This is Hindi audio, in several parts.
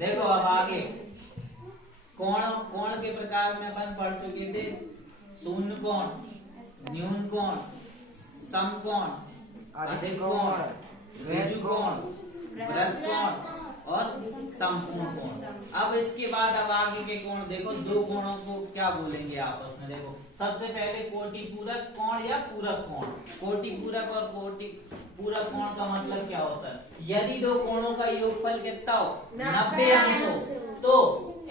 देखो अब आगे कोण, कोण के प्रकार में अपन पढ़ चुके थे। शून्य कोण, न्यून कोण, समकोण, अधिक कोण, ऋजु कोण, वृत्त कोण और संपूर्ण कोण। अब इसके बाद अब आगे के कोण देखो, दो कोणों को क्या बोलेंगे आपस में। देखो सबसे पहले कोटि पूरक कोण या पूरक कोण। कोटि पूरक और कोटि पूरक कोण का मतलब क्या होता है? यदि दो कोणों का योगफल कितना हो, 90 अंश हो, तो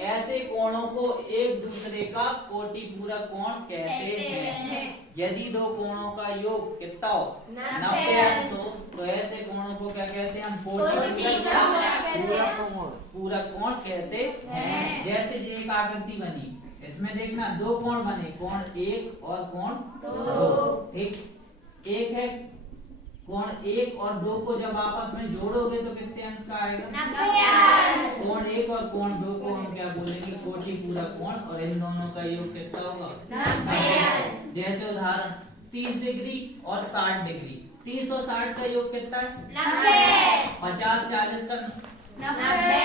ऐसे कोणों को एक दूसरे का कोटि पूरक कोण कहते हैं। यदि दो कोणों का योग कितना हो, 90 अंश हो, तो ऐसे कोणों को क्या कहते हैं? हम कोटि पूरक कोण कहते हैं। जैसे ये एक आकृति बनी, इसमें देखना दो कोण बने, कोण 1 और कोण 2। ठीक, एक है कोण 1 और 2 को जब आपस में जोड़ोगे तो कितने अंश का आएगा? 90। कोण 1 और कोण 2 को हम क्या बोलेंगे? कोटि पूरक कोण। और इन दोनों का योग कितना होगा? 90। जैसे उदाहरण 30 डिग्री और 60 डिग्री। 30 और 60 का योग कितना है? 90। 50 40 का 90।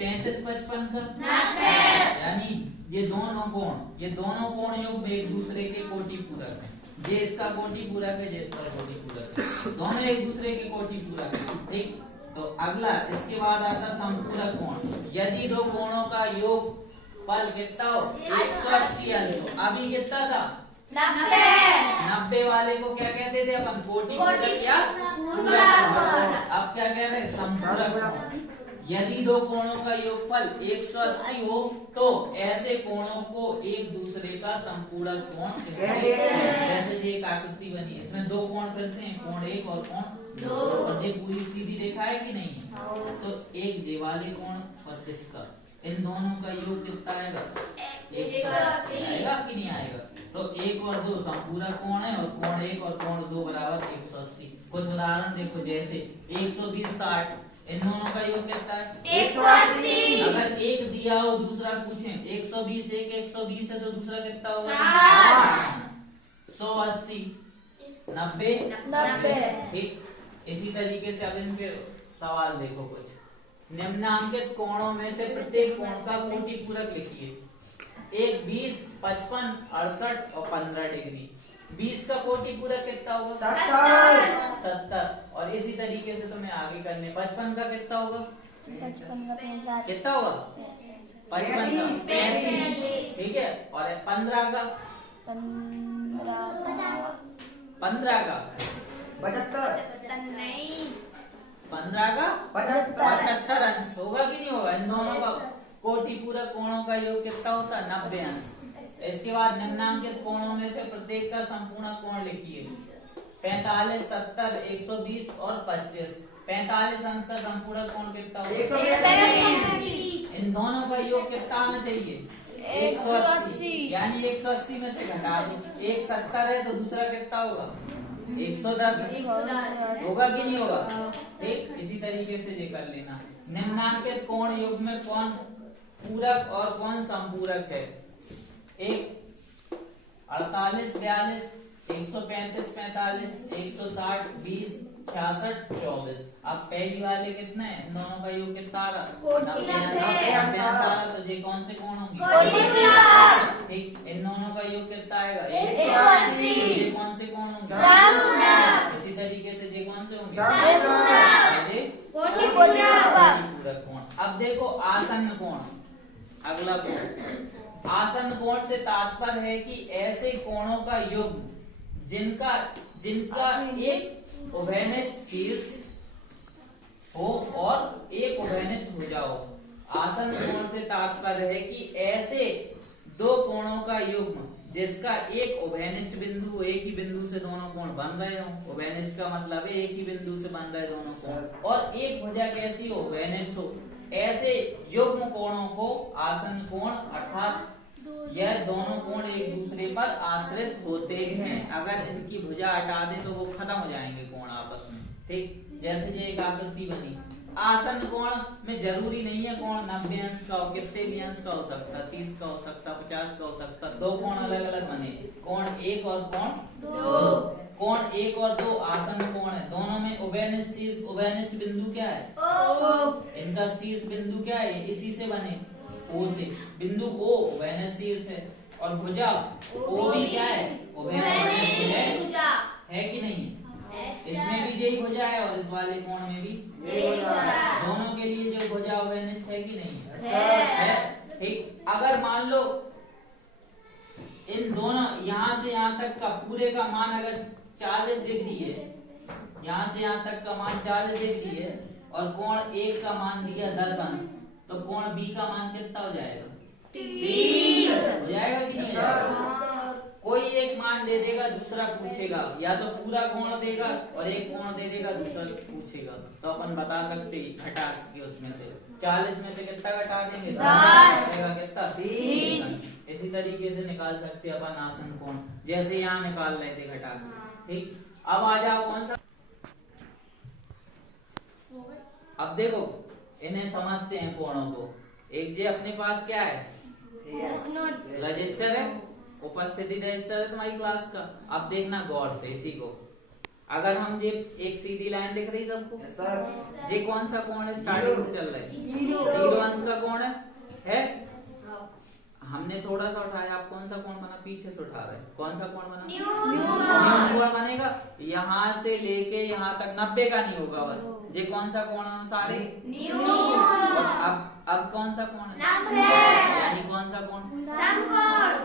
35 55 का 90। यानी ये दोनों कोण योग एक दूसरे के कोटि पूरक है। ये इसका कोटि पूरक है, ये इसका कोटि पूरक है, दोनों एक दूसरे के कोटि पूरक है। ठीक, तो अगला इसके बाद आता संपूरक कोण। यदि दो कोणों का योग फल कितना हो? 180 अंश हो। अभी कितना था? 90 वाले को क्या कहते थे अपन? कोटि पूरक या पूरक कोण। अब क्या कह रहे हैं? संपूरक कोण। यदि दो कोणों का योगफल 180 हो, तो ऐसे कोणों को एक दूसरे का संपूरक कोण कहते हैं। जैसे ये एक आकृति बनी, इसमें दो कोण फिर से हैं, कोण 1 और कोण 2। और ये पूरी सीधी रेखा है कि नहीं? तो एक ये वाले कोण और इसका, इन दोनों का योग कितना आएगा? 180 आएगा कि नहीं आएगा? तो 1 और 2 संपूरक कोण है, और कोण 1 और कोण 2 बराबर 180। कुछ उदाहरण देखो, जैसे 120 60, इन दोनों का योग कितना है? 180। अगर एक दिया हो दूसरा पूछे, 120 एक 120 है, तो दूसरा कितना होगा? 180 90। ठीक, इसी तरीके से अब इनके सवाल देखो कुछ। निम्नांकित कोणों में से प्रत्येक कोण का कोटि पूरक लिखिए। एक 20 55 68 और 15 डिग्री। 20 का कोटि पूरक कितना होगा? 70। और इसी तरीके से तुम्हें आगे करने 55 का कितना होगा? 55 कितना होगा? 55 का 35। ठीक है, और 15 का 15 का 75 अंश होगा कि नहीं होगा? इन दोनों का कोटि पूरक कोणों का योग कितना होता है? 90 अंश। इसके बाद निम्नांकित कोणों में से प्रत्येक का संपूर्ण कोण लिखिए। 45 70 120 और 25। 45 अंश का संपूर्ण कोण कितना होगा? 120। इन दोनों का योग कितना आना चाहिए? 180। यानी 180 में से घटा दो, एक 70 है तो दूसरा कितना होगा? 110 होगा कि नहीं होगा? ठीक, इसी तरीके से ये कर लेना। निम्नांकित कोण योग में कौन पूरक और कौन संपूरक है? एक 48 42, 135 45, 160 20, 66 24। अब पहली वाले कितने हैं? इन दोनों का योग कितना आ रहा? 90। तो ये कौन से कोण होंगे? ठीक, इन दोनों का योग कितना आएगा? 180। ये कौन से कोण होंगे? इसी तरीके से ये कौन से होंगे? पूरक कोण। अब देखो आसन्न कोण, अगला कोण। आसन्न कोण से तात्पर्य है कि ऐसे कोणों का योग जिनका एक उभयनिष्ठ शीर्ष हो और एक उभयनिष्ठ भुजा हो। आसन्न कोण से तात्पर्य है कि ऐसे दो कोणों का युग्म जिसका एक उभयनिष्ठ बिंदु, एक ही बिंदु से दोनों कोण बन रहे हो। उभयनिष्ठ का मतलब है एक ही बिंदु से बन रहे दोनों कोण, और एक भुजा कैसी हो? उभयनिष्ठ हो। ऐसे युग्म कोणों को आसन्न कोण अर्थात यह दोनों कोण एक दूसरे पर आश्रित होते हैं। अगर इनकी भुजा हटा दें तो वो खत्म हो जाएंगे कोण आपस में। ठीक, जैसे ये एक आकृति बनी, आसन कोण में जरूरी नहीं है कोण 90 अंश का हो, कितने भी अंश का हो सकता, 30 का हो सकता, 50 का हो सकता। दो कोण अलग अलग बने, कोण 1 और कोण 2। कोण 1 और 2 आसन कोण है, दोनों में उभयनिष्ठ बिंदु क्या है? O। इनका शीर्ष बिंदु क्या है? इसी से बने, O से। बिंदु O उभयनिष्ठ शीर्ष है और भुजा O भी क्या है? उभयनिष्ठ है कि नहीं? इसमें भी यही भुजा है और इस वाले कोण में भी दोनों के लिए जो भुजा उभयनिष्ठ है कि नहीं है? ठीक। अगर मान लो इन दोनों यहाँ से यहाँ तक का पूरे का मान अगर 40 डिग्री है, यहाँ से यहाँ तक का मान 40 डिग्री है और कोण 1 का मान दिया 10 अंश, तो कोण B का मान कितना हो जाएगा? 30 हो जाएगा कि नहीं जाएगा? कोई एक मान दे देगा, दूसरा पूछेगा, या तो पूरा कोण देगा और एक कोण दे देगा, दूसरा पूछेगा, तो अपन बता सकते घटा के उसमें से 40 में से कितना घटा देंगे? 10 कितना? 30। इसी तरीके से निकाल सकते अपन आसन कोण, जैसे यहाँ निकाल रहे थे घटा के। ठीक। अब आ जाओ कौन सा, अब देखो इन्हें समझते हैं कोणों को। एक जे अपने पास क्या है? रजिस्टर है, उपस्थिति रजिस्टर है तुम्हारी क्लास का। अब देखना गौर से इसी को, अगर हम ये एक सीधी लाइन दिख रही सबको? सर ये कौन सा कोण है? स्टार्टिंग से चल रहा है 0 अंश का कोण है? हमने थोड़ा सा उठाया, आप कौन सा कोण बना? पीछे से उठा रहे हैं, कौन सा कोण बना? न्यून कोण बनेगा। यहाँ से लेके यहाँ तक 90 का नहीं होगा बस। ये कौन सा कोण है? सारे और अब कौन सा कोण है? यानी कौन सा कोण?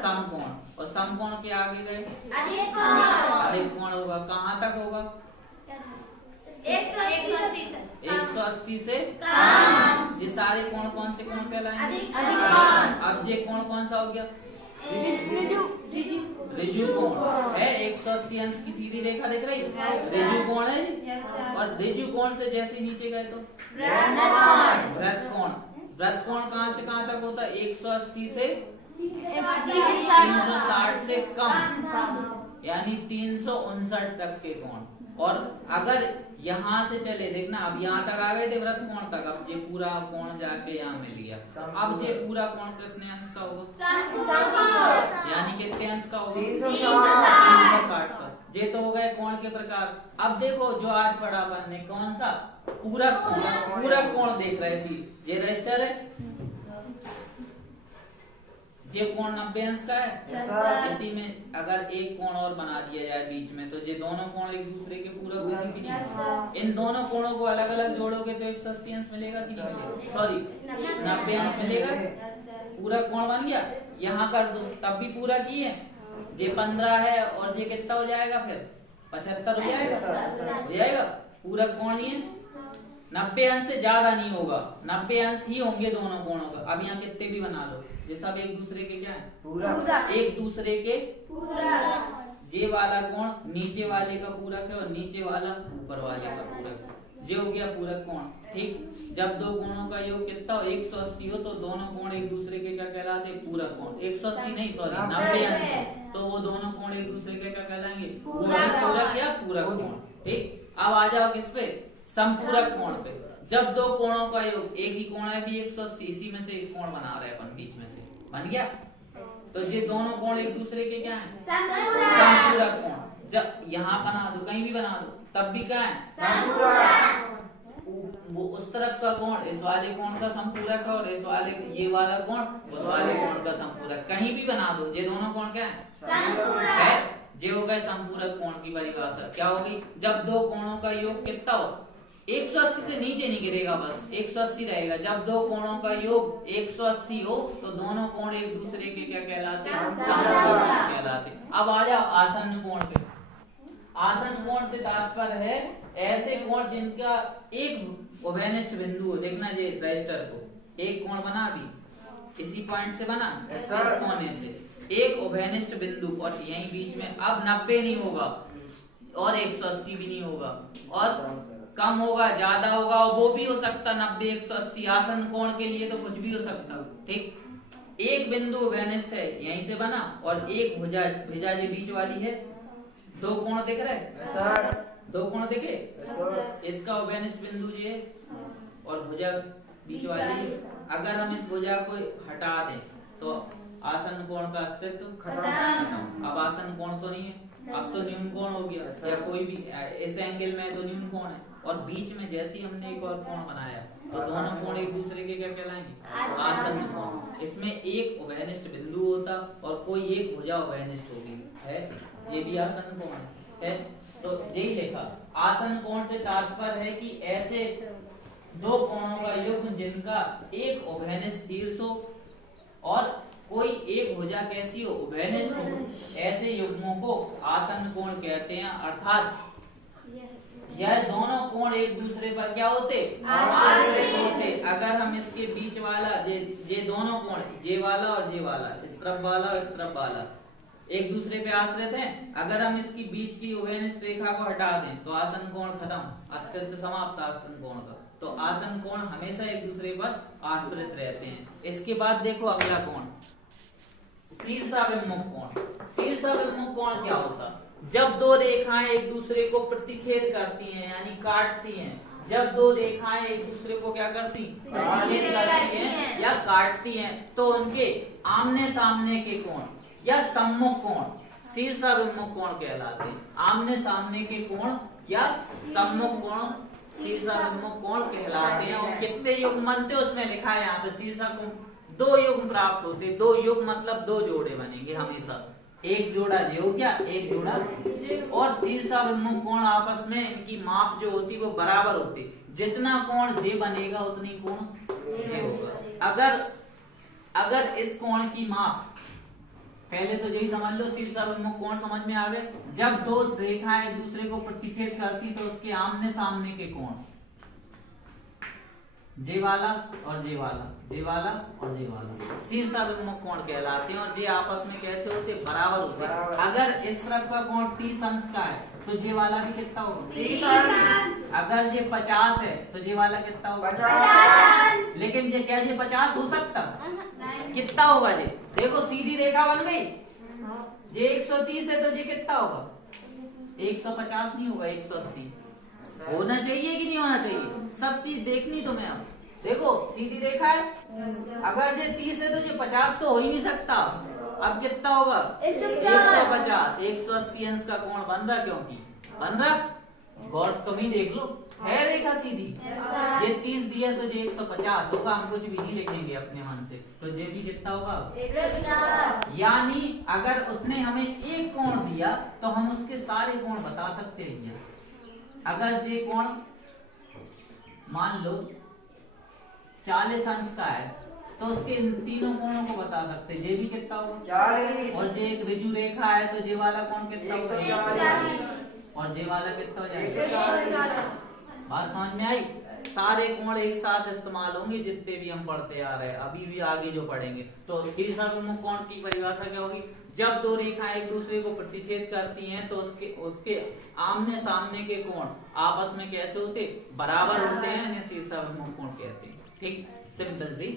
समकोण। और समकोण के आगे गए अधिक कोण होगा। कहाँ तक होगा? 180 से कम। ये सारे कोण कौन से कोण कहलाएंगे? अब ये कोण कौन सा हो गया? ऋजु कोण है। 180 अंश की सीधी रेखा दिख रही? ऋजु कोण है। और ऋजु कोण से जैसे नीचे गए तो वृत्त कोण। वृत्त कोण कहाँ से कहाँ तक होता है? 180 से 360 से कम, यानी 359 तक के कोण। और अगर यहाँ से चले, देखना अब यहाँ तक आ गए थे वृत्त कोण तक, अब ये पूरा कोण जाके यहाँ मिल गया। अब ये पूरा कोण कितने अंश का होगा? यानी कितने अंश का होगा? 360 का। ये तो हो गए कोण के प्रकार। अब देखो जो आज पढ़ा अपन ने, कौन सा? पूरक कोण। पूरक कोण देख रहे सी, ये रजिस्टर है, ये कोण 90 अंश का है। इसी में अगर एक कोण और बना दिया जाए बीच में, तो ये दोनों कोण एक दूसरे के पूरक होंगे कि नहीं? इन दोनों कोणों को अलग अलग जोड़ोगे तो 180 अंश मिलेगा कि नहीं मिलेगा? सॉरी 90 अंश मिलेगा। पूरक कोण बन गया। यहाँ कर दो तब भी पूरक ही है। ये 15 है और ये कितना हो जाएगा? फिर 75 हो जाएगा। हो जाएगा पूरक कोण ही है। 90 अंश से ज्यादा नहीं होगा, 90 अंश ही होंगे दोनों कोणों का। अब यहाँ कितने भी बना लो, ये सब एक दूसरे के क्या है? पूरक। एक दूसरे के पूरक। ये वाला कोण नीचे वाले का पूरक है और नीचे वाला ऊपर वाले का पूरक। ये हो गया पूरक कोण। ठीक। जब दो कोणों का योग कितना हो? 180 हो, तो दोनों कोण एक दूसरे के क्या कहलाते? पूरक कोण। 180 नहीं, सॉरी 90 अंश, तो वो दोनों कोण एक दूसरे के क्या कहलाएंगे? पूरक या पूरक कोण। ठीक। अब आ जाओ किस पे? समपूरक कोण पे। जब दो कोणों का योग, एक ही कोण है भी 180, इसी में से एक कोण बना रहे अपन बीच में से, बन गया। तो ये दोनों कोण एक दूसरे के क्या है? समपूरक कोण। जब यहाँ बना दो, कहीं भी बना दो, तब भी क्या है? समपूरक। वो उस तरफ का कोण इस वाले कोण का समपूरक है और इस वाले ये वाला कोण उस वाले कोण का समपूरक। कहीं भी बना दो, ये दोनों कोण क्या है? समपूरक। ये हो गए समपूरक कोण की परिभाषा। क्या होगी? जब दो कोणों का योग कितना हो? 180 से नीचे नहीं गिरेगा, बस 180 रहेगा। जब दो कोणों का योग 180 हो, तो दोनों कोण एक दूसरे के क्या कहलाते? समपूरक कहलाते। अब आ जाओ आसन्न कोण पे। आसन्न कोण से तात्पर्य है ऐसे कोण जिनका एक उभयनिष्ठ बिंदु हो। देखना ये रजिस्टर को एक कोण बना, अभी इसी पॉइंट से बना, इस कोने से एक उभयनिष्ठ बिंदु, और यहीं बीच में अब 90 नहीं होगा और 180 भी नहीं होगा, और कम होगा ज्यादा होगा, और वो भी हो सकता 90 180। आसन्न कोण के लिए तो कुछ भी हो सकता। ठीक। एक बिंदु उभयनिष्ठ है, यहीं से बना, और एक भुजा जो बीच वाली है। दो कोण दिख रहे? दो कोण दिखे? इसका उभयनिष्ठ बिंदु ये और भुजा बीच वाली, अगर हम इस भुजा को हटा दें तो आसन कोण का अस्तित्व खत्म। अब आसन कोण तो नहीं है, अब तो न्यून कोण हो गया, या कोई भी इस एंगल में तो न्यून कोण है, और बीच में जैसे ही हमने एक और कोण बनाया तो दोनों कोण एक दूसरे के क्या कहलाएंगे? आसन्न कोण। इसमें एक उभयनिष्ठ बिंदु होता और कोई एक भुजा उभयनिष्ठ होगी, है ये भी आसन्न कोण है। तो यही लिखा, आसन्न कोण से तात्पर्य है कि ऐसे दो कोणों का युग्म जिनका एक उभयनिष्ठ शीर्ष हो और कोई एक भुजा कैसी हो? उभयनिष्ठ हो, ऐसे युग्मों को आसन्न कोण कहते हैं। अर्थात यह दोनों कोण एक दूसरे पर क्या होते? आश्रित होते। अगर हम इसके बीच वाला ये दोनों कोण, ये वाला और ये वाला, इस तरफ वाला और इस तरफ वाला, एक दूसरे पे आश्रित हैं। अगर हम इसकी बीच की उभयनिष्ठ रेखा को हटा दें तो आसन्न कोण खत्म, अस्तित्व समाप्त आसन्न कोण का। तो आसन्न कोण हमेशा एक दूसरे पर आश्रित रहते हैं। इसके बाद देखो अगला कोण, शीर्षाभिमुख कोण। शीर्षाभिमुख कोण क्या होता? जब दो रेखाएं एक दूसरे को प्रतिच्छेद करती हैं यानी काटती हैं, जब दो रेखाएं एक दूसरे को क्या करती? प्रतिच्छेद करती हैं या काटती हैं, तो उनके आमने सामने के कोण या सम्मुख कोण शीर्षाभिमुख कोण कहलाते हैं। आमने सामने के कोण या सम्मुख कोण शीर्षाभिमुख कोण कहलाते हैं। और कितने युग्म बनते उसमें लिखा है यहाँ पे, शीर्षाभिमुख दो युग्म प्राप्त होते। दो युग्म मतलब दो जोड़े बनेंगे हमेशा, एक जोड़ा जे हो गया, एक जोड़ा। और शीर्षाभिमुख कोण आपस में इनकी माप जो होती वो बराबर होती, जितना कोण जे बनेगा उतनी कोण जे होगा। अगर इस कोण की माप, पहले तो यही समझ लो शीर्षाभिमुख कोण समझ में आ गए, जब दो रेखाएं एक दूसरे को प्रतिच्छेद करती तो उसके आमने सामने के कोण जे वाला और जे वाला, जे वाला और जे वाला शीर्षाभिमुख कोण कहलाते हैं। और जे आपस में कैसे होते? बराबर होते हैं। अगर इस तरफ का कोण 30 अंश का है तो जे वाला भी कितना होगा? 30 अंश। अगर ये 50 है तो जे वाला कितना होगा? 50। लेकिन ये क्या ये 50 हो सकता? कितना होगा ये? देखो सीधी रेखा बन गई, ये 130 है तो ये कितना होगा? 150 नहीं होगा, 180 होना चाहिए कि नहीं होना चाहिए? सब चीज देखनी तुम्हें। अब देखो सीधी रेखा है, अगर ये 30 है तो ये 50 तो हो ही नहीं सकता। अब कितना होगा? 150। 180 अंश का कोण बन रहा, क्योंकि बन रहा, गौर तुम ही देख लो, है रेखा सीधी। ये 30 दिया तो ये 150 होगा, हम कुछ भी नहीं लिखेंगे अपने मन से, तो ये भी कितना होगा? 150। यानी अगर उसने हमें एक कोण दिया तो हम उसके सारे कोण बता सकते हैं। अगर ये कोण मान लो 40 अंश का है तो उसके तीनों कोणों को बता सकते हैं। ये भी कितना होगा? 40। और ये एक ऋजु रेखा है तो ये वाला कोण कितना होगा? 140। और ये वाला कितना हो जाएगा? बात समझ में आई? सारे कोण एक साथ इस्तेमाल होंगे जितने भी हम पढ़ते आ रहे हैं, अभी भी आगे जो पढ़ेंगे। तो शीर्षाभिमुख कोण की परिभाषा क्या होगी? जब दो रेखाएं एक दूसरे को प्रतिच्छेद करती हैं तो उसके आमने सामने के कोण आपस में कैसे होते? बराबर होते हैं, इन्हें शीर्षाभिमुख कोण कहते हैं। ठीक, सिंपल सी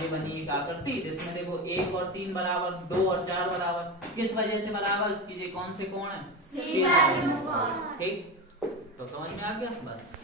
ये बनी एक आकृति जिसमें देखो 1 और 3 बराबर, 2 और 4 बराबर। किस वजह से बराबर? कि ये कौन से कोण है? शीर्षाभिमुख कोण। ठीक, तो समझ में आ गया बस।